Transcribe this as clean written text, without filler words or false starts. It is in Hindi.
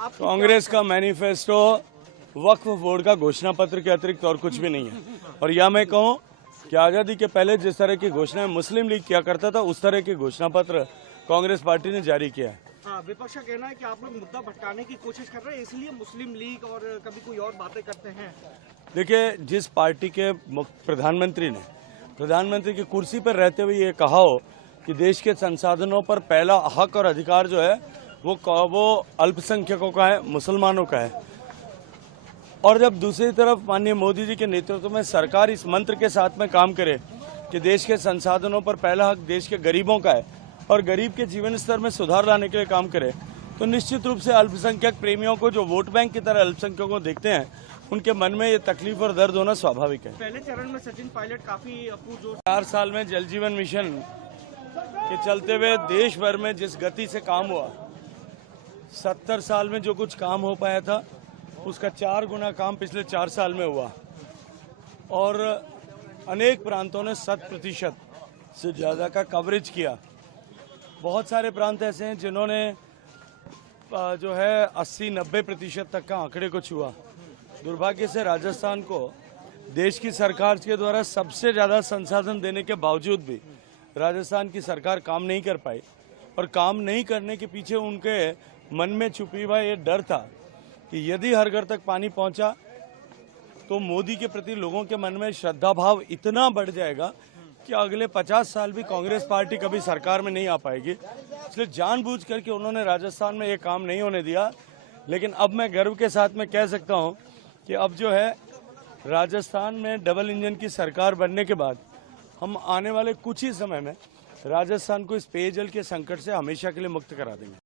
कांग्रेस का मैनिफेस्टो वक्फ बोर्ड का घोषणा पत्र के अतिरिक्त और कुछ भी नहीं है। और या मैं कहूँ कि आज़ादी के पहले जिस तरह की घोषणाएं मुस्लिम लीग किया करता था, उस तरह की घोषणा पत्र कांग्रेस पार्टी ने जारी किया है। हाँ, विपक्ष का कहना है कि आप लोग मुद्दा भटकाने की कोशिश कर रहे हैं, इसलिए मुस्लिम लीग और कभी कोई और बातें करते हैं। देखिए, जिस पार्टी के प्रधानमंत्री की कुर्सी पर रहते हुए ये कहा हो कि देश के संसाधनों पर पहला हक और अधिकार जो है वो अल्पसंख्यकों का है, मुसलमानों का है, और जब दूसरी तरफ माननीय मोदी जी के नेतृत्व में सरकार इस मंत्र के साथ में काम करे कि देश के संसाधनों पर पहला हक देश के गरीबों का है और गरीब के जीवन स्तर में सुधार लाने के लिए काम करे, तो निश्चित रूप से अल्पसंख्यक प्रेमियों को जो वोट बैंक की तरह अल्पसंख्यकों को देखते हैं, उनके मन में ये तकलीफ और दर्द होना स्वाभाविक है। पहले चरण में सचिन पायलट काफी पुरजोर 4 साल में जल जीवन मिशन के चलते हुए देश भर में जिस गति से काम हुआ, 70 साल में जो कुछ काम हो पाया था उसका 4 गुना काम पिछले 4 साल में हुआ। और अनेक प्रांतों ने 100% से ज़्यादा का कवरेज किया। बहुत सारे प्रांत ऐसे हैं जिन्होंने जो है 80-90% तक का आंकड़े को छुआ। दुर्भाग्य से राजस्थान को देश की सरकार के द्वारा सबसे ज़्यादा संसाधन देने के बावजूद भी राजस्थान की सरकार काम नहीं कर पाई, और काम नहीं करने के पीछे उनके मन में छुपी हुआ ये डर था कि यदि हर घर तक पानी पहुंचा तो मोदी के प्रति लोगों के मन में श्रद्धा भाव इतना बढ़ जाएगा कि अगले 50 साल भी कांग्रेस पार्टी कभी सरकार में नहीं आ पाएगी। इसलिए जानबूझ करके उन्होंने राजस्थान में ये काम नहीं होने दिया। लेकिन अब मैं गर्व के साथ में कह सकता हूं कि अब जो है राजस्थान में डबल इंजन की सरकार बनने के बाद हम आने वाले कुछ ही समय में राजस्थान को इस पेयजल के संकट से हमेशा के लिए मुक्त करा देंगे।